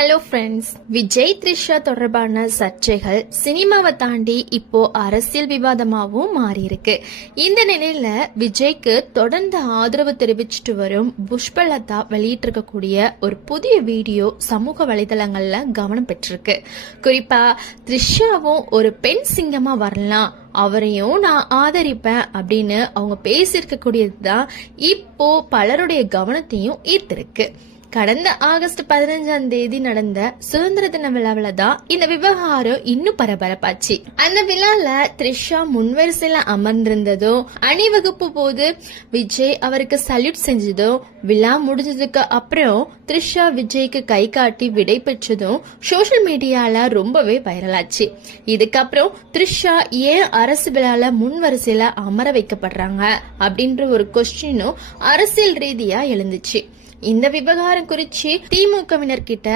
Hello friends, Vijay Trisha தொடர்பான சர்ச்சைகள் சினிமாவை தாண்டி இப்போ அரசியல் விவாதமாகவும் மாறி இருக்கு. இந்த நிலையில விஜய்க்கு தொடர்ந்து ஆதரவு தெரிவிச்சுட்டு வரும் புஷ்பலதா வெளியிட்டிருக்கக்கூடிய ஒரு புதிய வீடியோ சமூக வலைதளங்கள்ல கவனம் பெற்றிருக்கு. குறிப்பா த்ரிஷாவும் ஒரு பெண் சிங்கமா வரலாம், அவரையும் நான் ஆதரிப்பேன் அப்படின்னு அவங்க பேசியிருக்கக்கூடியதுதான் இப்போ பலருடைய கவனத்தையும் ஈர்த்திருக்கு. கடந்த ஆகஸ்ட் 15 நடந்த சுதந்திர தின விழாவில தான் இந்த விவகாரம் இன்னும் பரபரப்பாச்சு. அந்த விழால த்ரிஷா முன்வரிசையில அமர்ந்திருந்ததும், அணிவகுப்பு போது விஜய் அவருக்கு சல்யூட் செஞ்சதும், விழா முடிஞ்சதுக்கு அப்புறம் த்ரிஷா விஜய்க்கு கை காட்டி விடை பெற்றதும் சோசியல் மீடியால ரொம்பவே வைரலாச்சு. இதுக்கப்புறம் த்ரிஷா ஏன் அரசு விழால முன்வரிசையில அமர வைக்கப்படுறாங்க அப்படின்ற ஒரு கொஸ்டினும் அரசியல் ரீதியா எழுந்துச்சு. இந்த விவகாரம் குறிச்சு திமுகவினர் கிட்ட